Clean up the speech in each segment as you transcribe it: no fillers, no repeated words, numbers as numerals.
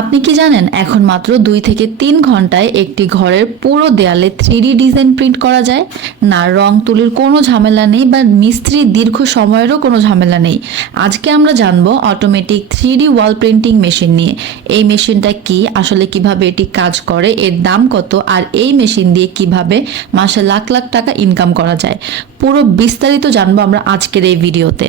আপনি কি জানেন এখন মাত্র 2 থেকে 3 ঘন্টায় একটি ঘরের পুরো দেয়ালে 3D ডিজাইন প্রিন্ট করা যায়? না রং তুলির কোনো ঝামেলা নেই বা মিস্ত্রি দীর্ঘ সময়েরও কোনো ঝামেলা নেই। আজকে আমরা জানবো অটোমেটিক 3D ওয়াল প্রিন্টিং মেশিন নিয়ে। এই মেশিনটা কি, আসলে কিভাবে এটি কাজ করে, এর দাম কত, আর এই মেশিন দিয়ে কিভাবে মাসে লাখ লাখ টাকা ইনকাম করা যায়, পুরো বিস্তারিত জানবো আমরা আজকের এই ভিডিওতে।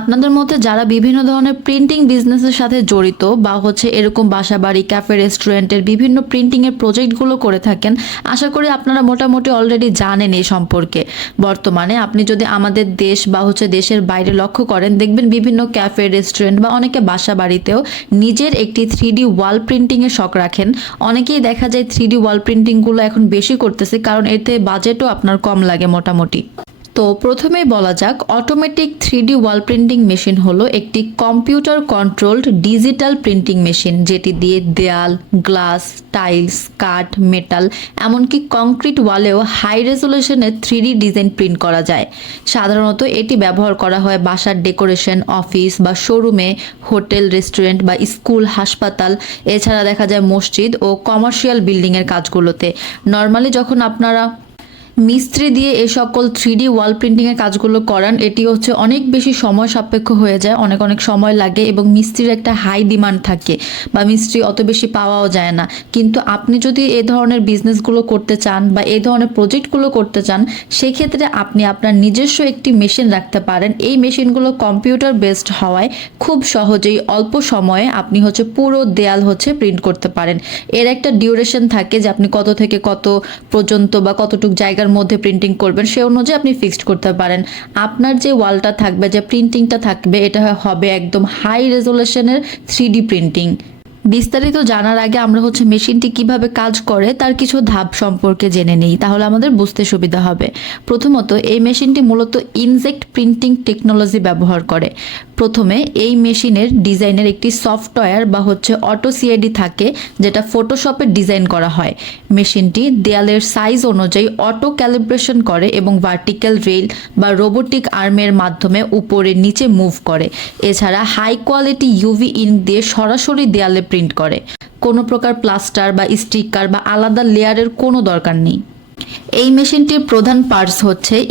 আপনাদের মধ্যে যারা বিভিন্ন ধরনের প্রিন্টিং বিজনেসের সাথে জড়িত বা এরকম বাসাবাড়ি, ক্যাফে, রেস্টুরেন্টের বিভিন্ন প্রিন্টিং এর প্রজেক্টগুলো করে থাকেন, আশা করি আপনারা মোটামুটি অলরেডি জানেন এই সম্পর্কে। বর্তমানে আপনি যদি আমাদের দেশ বা দেশের বাইরে লক্ষ্য করেন, দেখবেন বিভিন্ন ক্যাফে, রেস্টুরেন্ট বা অনেকে বাসাবাড়িতেও নিজের একটি 3D ওয়াল প্রিন্টিং এর শখ রাখেন। অনেকেই দেখা যায় 3D ওয়াল প্রিন্টিংগুলো এখন বেশি করতেছে, কারণ এতে বাজেটও আপনার কম লাগে মোটামুটি। তো প্রথমেই বলা যাক, অটোমেটিক 3D ওয়াল প্রিন্টিং মেশিন হলো একটি computer controlled digital printing machine, যেটি দিয়ে দেয়াল, গ্লাস, টাইলস, কাঠ, মেটাল, এমনকি কংক্রিট ওয়ালেও হাই রেজলিউশনের 3D ডিজাইন প্রিন্ট করা যায়। সাধারণত এটি ব্যবহার করা হয় বাসার ডেকোরেশন, অফিস বা শোরুমে, হোটেল, রেস্টুরেন্ট বা স্কুল, হাসপাতাল, এছাড়া দেখা যায় মসজিদ ও কমার্শিয়াল বিল্ডিংয়ের কাজগুলোতে। নর্মালি যখন আপনারা মিস্ত্রি দিয়ে এই সকল 3D ওয়াল প্রিন্টিংয়ের কাজগুলো করান, এটি অনেক বেশি সময় সাপেক্ষ হয়ে যায়, অনেক অনেক সময় লাগে এবং মিস্ত্রির একটা হাই ডিমান্ড থাকে বা মিস্ত্রি অত বেশি পাওয়াও যায় না। কিন্তু আপনি যদি এই ধরনের বিজনেসগুলো করতে চান বা এই ধরনের প্রজেক্টগুলো করতে চান, সেক্ষেত্রে আপনি আপনার নিজস্ব একটি মেশিন রাখতে পারেন। এই মেশিনগুলো কম্পিউটার বেসড হওয়ায় খুব সহজেই অল্প সময়ে আপনি পুরো দেয়াল প্রিন্ট করতে পারেন। এর একটা ডিউরেশন থাকে যে আপনি কত থেকে কত পর্যন্ত বা কতটুকু জায়গার মধ্যে প্রিন্টিং করবেন, সে অনুযায়ী আপনি ফিক্সড করতে পারেন। আপনার যে ওয়ালটা থাকবে, যে প্রিন্টিংটা থাকবে, এটা হবে একদম হাই রেজলিউশনের 3D প্রিন্টিং। বিস্তারিত জানার আগে আমরা মেশিনটি কিভাবে কাজ করে তার কিছু ধাপ সম্পর্কে জেনে নেই, তাহলে আমাদের বুঝতে সুবিধা হবে। প্রথমত, এই মেশিনটি মূলত ইনজেক্ট প্রিন্টিং টেকনোলজি ব্যবহার করে। প্রথমে এই মেশিনের ডিজাইনের একটি সফটওয়্যার বা অটো সিএডি থাকে, যেটা ফটোশপে ডিজাইন করা হয়। মেশিনটি দেয়ালের সাইজ অনুযায়ী অটো ক্যালিব্রেশন করে এবং ভার্টিক্যাল রেল বা রোবোটিক আর্মের মাধ্যমে উপরে নিচে মুভ করে। এছাড়া হাই কোয়ালিটি ইউভি ইঙ্ক দিয়ে সরাসরি দেয়ালে প্রিন্ট করে। কোনো প্রকার প্লাস্টার বা স্টিকার বা আলাদা লেয়ারের কোনো দরকার নেই। এই মেশিনটির প্রধান parts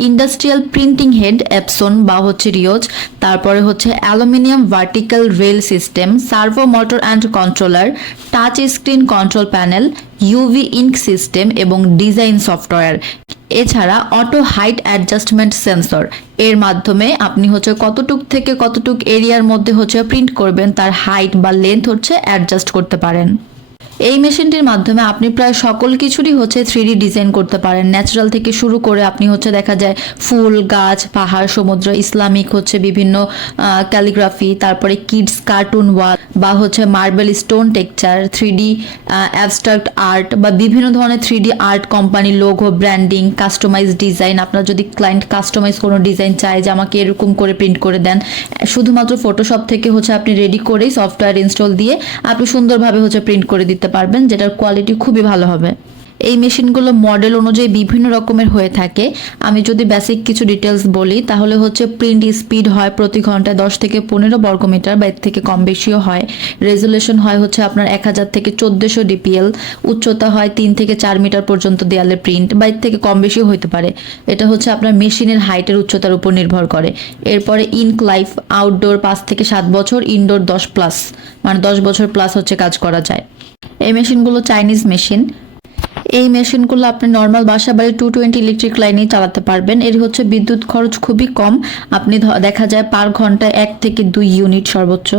industrial printing head Epson বা রিওজ, তারপরে aluminium vertical rail system, servo motor and controller, touch screen control panel, UV ink system এবং ডিজাইন সফটওয়্যার। এছাড়া অটো হাইট অ্যাডজাস্টমেন্ট সেন্সর, এর মাধ্যমে আপনি কতটুক থেকে কতটুক এরিয়ার মধ্যে প্রিন্ট করবেন তার হাইট বা লেন্থ অ্যাডজাস্ট করতে পারেন। এই মেশিনটির মাধ্যমে আপনি প্রায় সকল কিছুরই 3D ডিজাইন করতে পারেন। ন্যাচারাল থেকে শুরু করে আপনি দেখা যায় ফুল, গাছ, পাহাড়, সমুদ্র, ইসলামিক বিভিন্ন ক্যালিগ্রাফি, তারপরে কিডস কার্টুন ওয়াল বা marble stone texture, 3D abstract art বা বিভিন্ন ধরনের 3D art, company logo, branding, customize design. আপনার যদি ক্লায়েন্ট কাস্টমাইজ কোনো ডিজাইন চায় যে আমাকে এরকম করে প্রিন্ট করে দেন, শুধুমাত্র ফটোশপ থেকে আপনি রেডি করেই সফটওয়্যার ইনস্টল দিয়ে আপনি সুন্দরভাবে প্রিন্ট করে দিতে পারবেন, যেটার কোয়ালিটি খুবই ভালো হবে। এই মেশিনগুলো মডেল অনুযায়ী বিভিন্ন রকমের হয়ে থাকে। আমি যদি বেসিক কিছু ডিটেলস বলি, তাহলে প্রিন্ট স্পিড হয় প্রতি ঘন্টায় 10 থেকে 15 বর্গমিটার বা এর থেকে কম বেশিও হয়। রেজুলেশন হয় আপনার 1000 থেকে 1400 ডিপিএল। উচ্চতা হয় 3 থেকে 4 মিটার পর্যন্ত দেয়ালে প্রিন্ট বা এর থেকে কম বেশিও হতে পারে। এটা আপনার মেশিনের হাইটের উচ্চতার উপর নির্ভর করে। এরপরে ইনক লাইফ, আউটডোর 5 থেকে 7 বছর, ইনডোর 10+, মানে 10 বছর প্লাস কাজ করা যায়। এই মেশিনগুলো চাইনিজ মেশিন। এই মেশিনগুলো আপনি নর্মাল বাসা বাড়ি 220 ইলেকট্রিক লাইনেই চালাতে পারবেন। এর বিদ্যুৎ খরচ খুবই কম। আপনি দেখা যায় পার ঘন্টায় 1 থেকে 2 ইউনিট সর্বোচ্চ।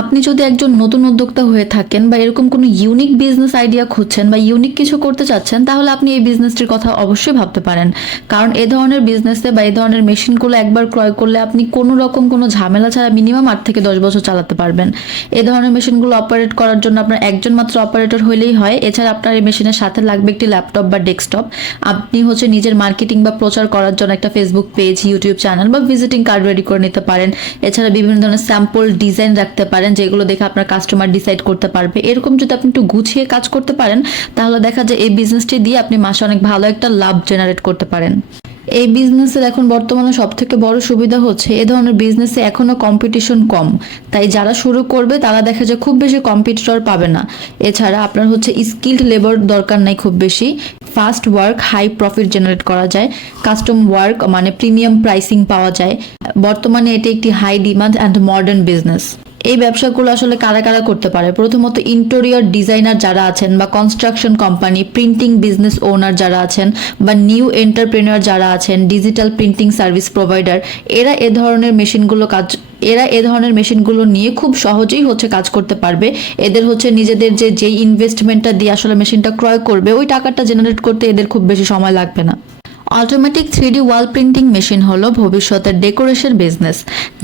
আপনি যদি একজন নতুন উদ্যোক্তা হয়ে থাকেন বা এরকম কোনো ইউনিক বিজনেস আইডিয়া খুঁজছেন বা ইউনিক কিছু করতে চাচ্ছেন, তাহলে আপনি এই বিজনেসটির কথা অবশ্যই ভাবতে পারেন। কারণ এ ধরনের বিজনেসে বা এই ধরনের মেশিনগুলো একবার ক্রয় করলে আপনি কোনো রকম কোনো ঝামেলা ছাড়া মিনিমাম 8 থেকে 10 বছর চালাতে পারবেন। এই ধরনের মেশিনগুলো অপারেট করার জন্য আপনার একজন মাত্র অপারেটর হলেই হয়। এছাড়া আপনার এই মেশিনের সাথে লাগবে একটি ল্যাপটপ বা ডেস্কটপ। আপনি নিজের মার্কেটিং বা প্রচার করার জন্য একটা ফেসবুক পেজ, ইউটিউব চ্যানেল বা ভিজিটিং কার্ড রেডি করে নিতে পারেন। এছাড়া বিভিন্ন ধরনের স্যাম্পল ডিজাইন রাখতে পারেন, যেগুলো দেখে আপনার কাস্টমার ডিসাইড করতে পারবে। এরকম যদি আপনি একটু গুছিয়ে কাজ করতে পারেন, তাহলে দেখা যায় এই বিজনেসটি দিয়ে আপনি মাসে অনেক ভালো একটা লাভ জেনারেট করতে পারেন। এই বিজনেসের এখন বর্তমানে সব থেকে বড় সুবিধা হচ্ছে এ ধরনের বিজনেসে এখনো কম্পিটিশন কম, তাই যারা শুরু করবে তারা দেখা যায় খুব বেশি কম্পিটিটর পাবে না। এছাড়া আপনার হচ্ছে স্কিলড লেবার দরকার নাই খুব বেশি, fast work high profit generate করা যায়, কাস্টম ওয়ার্ক মানে প্রিমিয়াম প্রাইসিং পাওয়া যায়। বর্তমানে এটি একটি high demand and modern business. এই ব্যবসাগুলো আসলে কারা কারা করতে পারে? প্রথমত ইন্টেরিয়র ডিজাইনার যারা আছেন বা construction company, printing business owner যারা আছেন বা নিউ এন্টারপ্রেনিয়র যারা আছেন, ডিজিটাল প্রিন্টিং সার্ভিস প্রোভাইডার, এরা এ ধরনের মেশিনগুলো নিয়ে খুব সহজেই হচ্ছে কাজ করতে পারবে। এদের হচ্ছে নিজেদের যেই ইনভেস্টমেন্টটা দিয়ে আসলে মেশিনটা ক্রয় করবে ওই টাকাটা জেনারেট করতে এদের খুব বেশি সময় লাগবে না। অটোমেটিক 3D ওয়াল প্রিন্টিং মেশিন হলো ভবিষ্যতের ডেকোরেশন বিজনেস।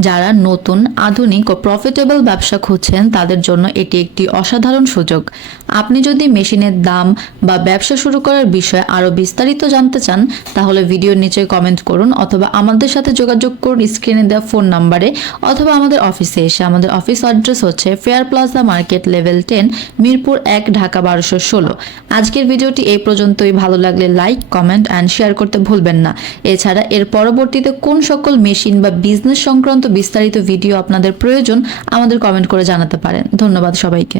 যারা নতুন, আধুনিক ও প্রফিটেবল ব্যবসা খুঁজছেন তাদের জন্য এটি একটি অসাধারণ সুযোগ। আপনি যদি মেশিনের দাম বা ব্যবসা শুরু করার বিষয়ে আরও বিস্তারিত জানতে চান তাহলে ভিডিওর নিচে কমেন্ট করুন অথবা আমাদের সাথে যোগাযোগ করুন স্ক্রিনে দেওয়া ফোন নাম্বারে অথবা আমাদের অফিসে এসে। আমাদের অফিস অ্যাড্রেস হচ্ছে fair plaza market level 10, Mirpur 1, Dhaka 1216। আজকের ভিডিওটি এই পর্যন্তই। ভালো লাগলে লাইক, কমেন্ট অ্যান্ড শেয়ার করতে ভুলবেন না। এছাড়া এর পরবর্তীতে কোন সকল মেশিন বা বিজনেস সংক্রান্ত বিস্তারিত ভিডিও আপনাদের প্রয়োজন আমাদের কমেন্ট করে জানাতে পারেন। ধন্যবাদ সবাইকে।